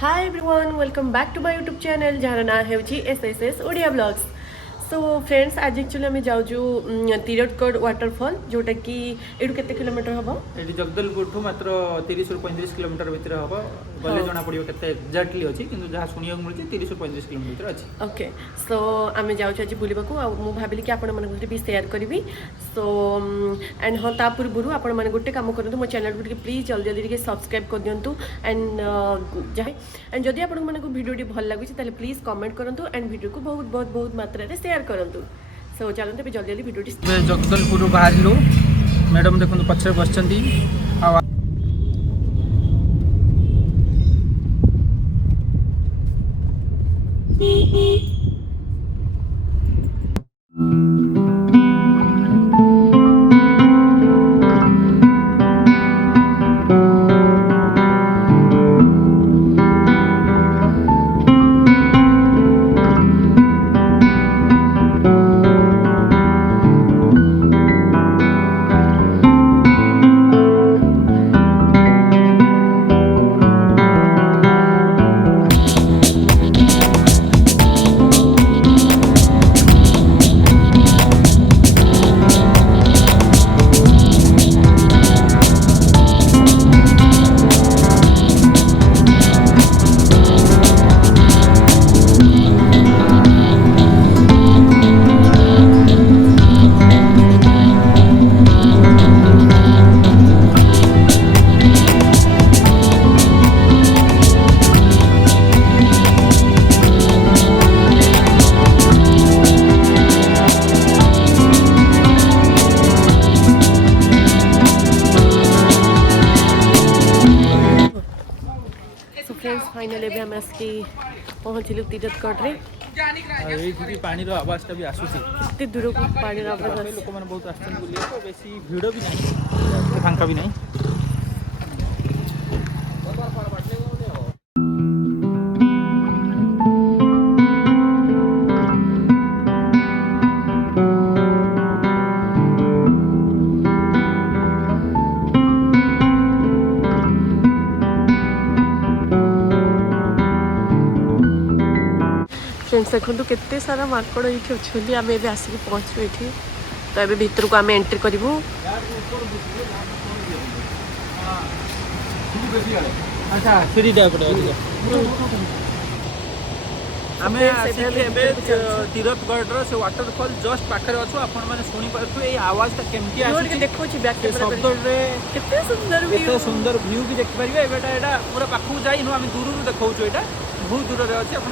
Hi everyone welcome back to my YouTube channel जहाँ ना है SSS Odia blogs. So friends आज एक्चुअली आम जाऊँ तीरथगढ़ वाटरफॉल जोटा कि एटू केते किलोमीटर हम ये जगदलपुर ठू मात्र 30 ରୁ 35 किलोमीटर भितर हम गले जना पड़ो के एक्जाक्टली अच्छी कि जहाँ शुणा मिलूँ 30 ରୁ 35 किलोमीटर अच्छी। ओके सो आम जाऊँ आज बुलवाक मुझे भाविली कि आपण मैंने भी सेयार करी। सो एंड हाँ ता पूर्व आपण मैंने गोटे कम करूँ मो चैनल को प्लीज जल्दी जल्दी सब्सक्राइब कर दिंतु एंड जहाँ एंड जदि आपण मानक वीडियो भल लगुच प्लीज कमेंट करूँ एंड वीडियो को बहुत बहुत बहुत मात्रा में सेयार करूँ। सो चलते जल्दी जल्दी वीडियो जगदलपुर बाहर मैडम देखो पछे बस फाइनल भी आम आसिक पहुँचलु तीरथगढ़ ये पानी आवाज़ भी आसूसी दूर को पानी आवाज लोक मैंने बहुत आस बेसी भिड़ भी नहीं फांका भी नहीं। फ्रेंड्स देखो केते सारा माकड़ ये अच्छे आम ए आसिक पहुँचू ये तो ये भितर को आम एंट्री करूँ। तीरथगढ़ से वाटरफॉल जस्ट पाखे अच्छु आपण मैंने शुणी पारे आवाज़ केमती देखो शब्द सुंदर व्यू भी देखिपारे एटा पूरा पाखक जाइनु आम दूर देखा यहाँ बहुत दूर अच्छे आप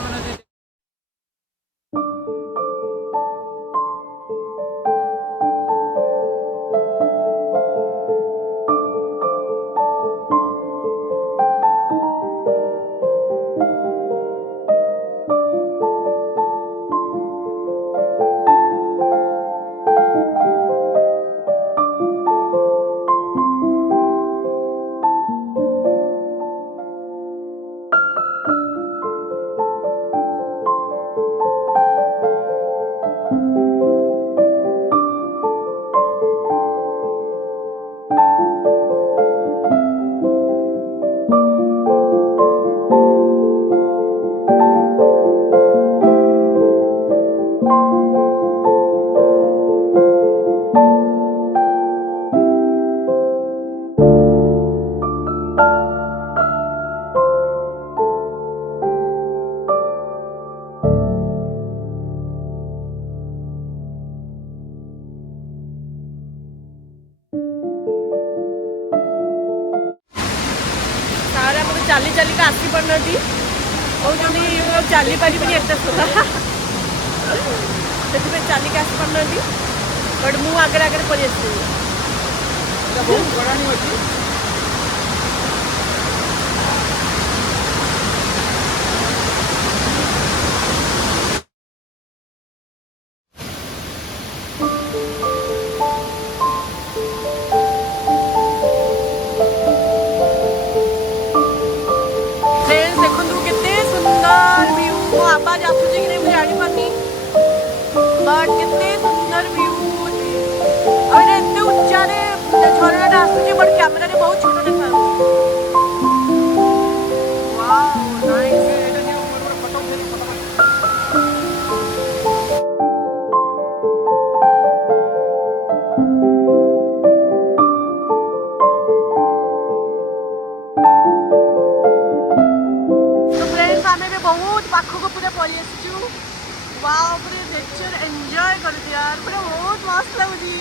चली चली का आसी पड़ना चली पारे एत से चली का आसी पड़ना बट मुझे आगे आगे पलि आवाज आसूची कि नहीं मुझे जानी पानी बट कितने सुंदर व्यू और इतने उच्चा रे झरना आसूची बट कैमरा रे बहुत छोटा देखा वाओ नाइस। बाप रे नेचर एंजॉय कर दिया यार पूरा बहुत मस्त लगुची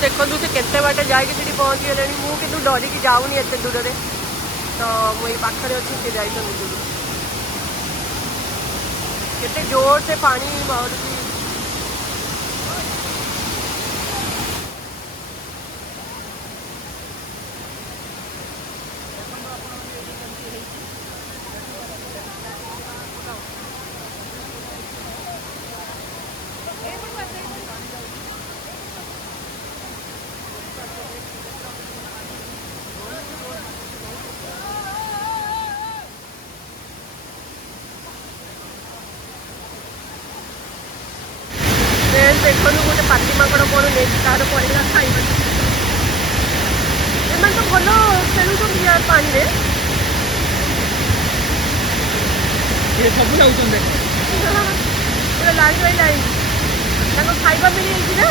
देखो से केते बाटे जाके सीठी पहुँची गले मुझे डरिकी जाऊनी एत दूर में तो मुझे पाखे अच्छी से जाइए केते जोर से पानी बाहर देखो गोटे पाती माकड़ कौन नहीं तार पड़ा खाइबा एम तो भल खेलुं यार पानी में सब जाऊँ पूरा लाइन बाई लाइन खाइबा मिल ना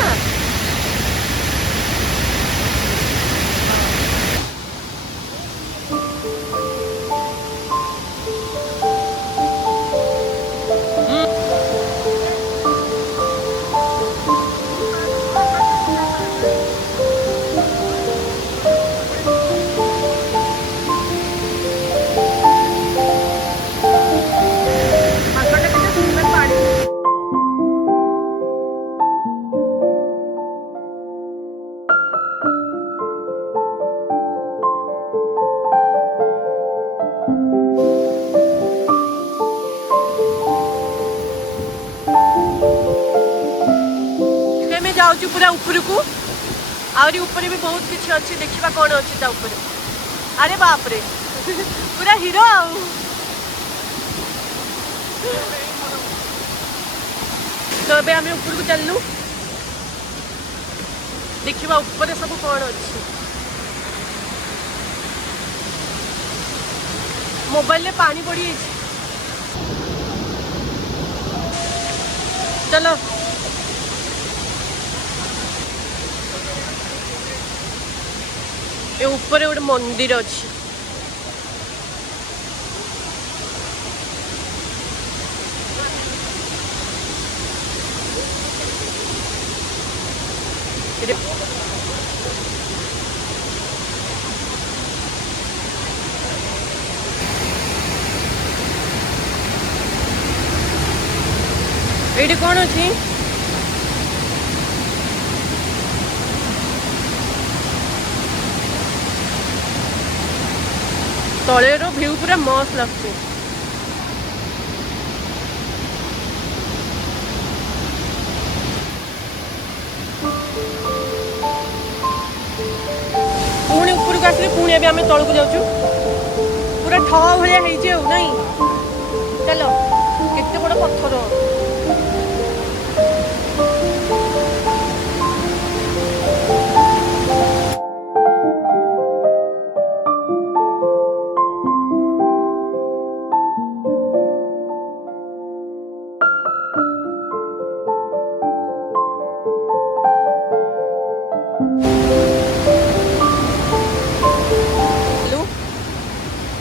जाऊँ पूरा ऊपर को आहरी ऊपर भी बहुत किसी अच्छी देखा कौन अच्छी ऊपर अरे बाप रे पूरा हीरो तो अबे आम ऊपर को चलू देखा ऊपर सब कौन अच्छी मोबाइल में पानी पड़ी चलो ये ऊपर गोटे मंदिर अच्छी ये कौन अच्छी तले व्यू पूरा मस्त लगते पुणी ऊपर को आसिले पुणी भी आम तल को जाऊँ पूरा ठ भाया नहीं चलो केते बड़ पत्थर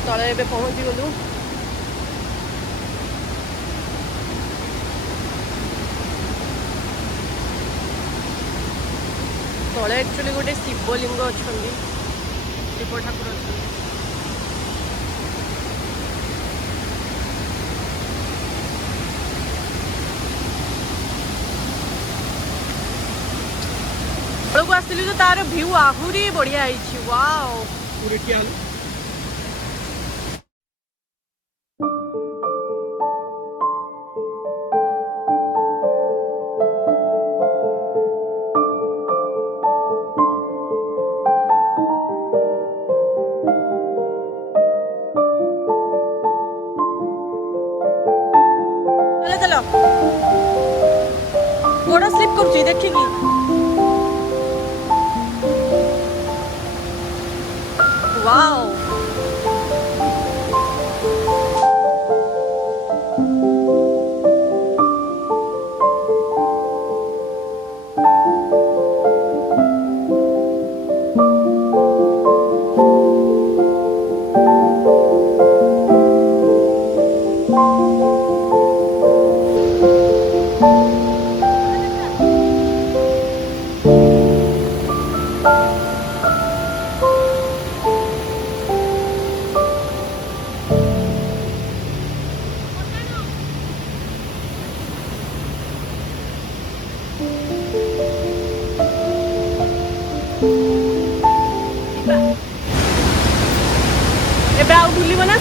तले पहुँची गलु तले एक्चुअली गोटे शिवलिंग अच्छा शिव ठाकुर अच्छा तलू आसली तो तार व्यू आहरी बढ़िया है वाओ चलो गोड़ स्लिप कर देखिए वाओ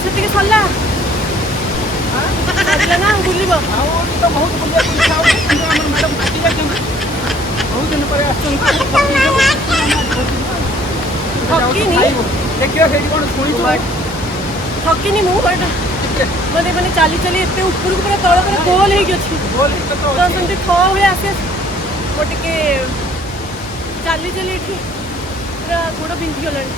ସେତିକି ସରିଲା ସରିଲା ନା ବୁଲିବ ଆଉ ତ ବହୁତ ବୁଲିବାକୁ ଇଚ୍ଛା ହେଉଛି କିନ୍ତୁ ଆମର ମ୍ୟାଡ଼ାମ୍ ଆଜି ଯାଇଛନ୍ତି ବହୁତ ଦିନ ପରେ ଆସୁଛନ୍ତି ଥକିନି ଦେଖିବା ସେଇଠି କ'ଣ ଶୁଣିଛୁ ଥକିନି ମୁଁ ବଟ୍ ମାନେ ମାନେ ଚାଲି ଚାଲି ଏତେ ଉପରକୁ ପୁରା ତଳ ପୁରା ଗୋଲ ହେଇକି ଅଛି ତ ସେମିତି ଥ ଭଳିଆ ଆସେ ମୋ ଟିକେ ଚାଲି ଚାଲି ଏଠି ପୁରା ଗୋଡ଼ ବିନ୍ଧିଗଲାଣି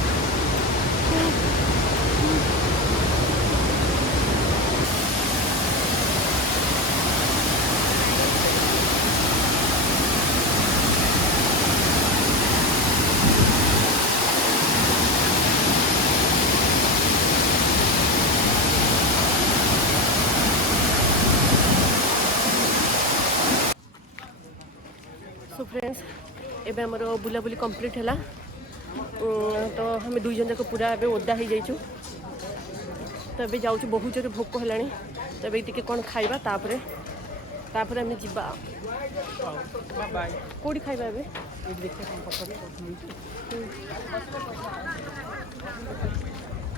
सो फ्रेंड्स एबे हमर बुलाबुली कंप्लीट है तो हमें दुई जन जाक पूरा एबे ओदा हो जाइछु तो एबे जाउछु बहुत जोर भोक हेलानी तो एबे टिके कोन खाइबा तापरे तापरे हमें जिबा बाय कोडी खाइबा एबे देखिए कौन पसंद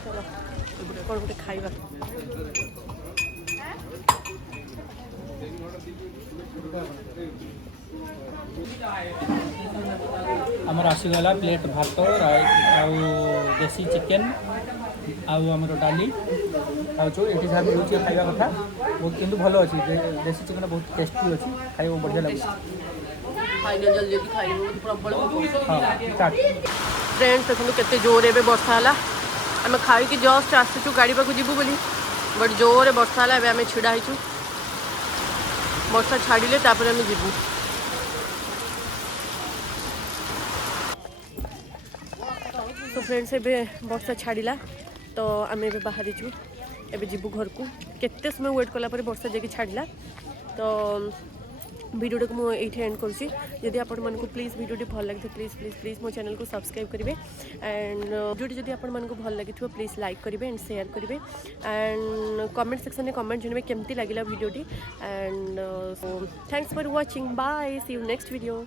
चलो कोन गोटे खाइबा आमर आसीगला प्लेट भात आउ देसी चिकेन आउ आमर डाली खाऊ ये जहाँ मिलूँ खाଇବା कथा बहुत किंतु भल अच्छी देसी चिकेन बहुत टेस्टी अच्छी खाइबा बढ़िया लगे खाइले जल्दी खाइले प्रबल हाँ स्टार्ट फ्रेंड्स देखो केते जोर एबे वर्षा हला आम खाई कि जस्ट आसुचु गाड़ी पाक जीवु बोली बट जोर वर्षा हला एबे आम छिड़ा होइछु वर्षा छाड़िले तापर आम जीवु तो फ्रेंड्स एबे वर्षा छाड़िला तो आम एबे बाहरीचु एबे जीवु घर को केते समय वेट कला पर वर्षा जाके छाड़िला तो वीडियो को मुझे एंड करुँची जदि आपण मानक प्लीज वीडियो भल लगे प्लीज प्लीज प्लीज मो चैनल को सब्सक्राइब करेंगे एंड वीडियो जदि आपण मानक भल लगी प्लीज लाइक करेंगे एंड शेयर करेंगे एंड कमेंट सेक्शन में कमेंट जनवे केमती लगिला वीडियोटी and thanks for watching bye see you next video.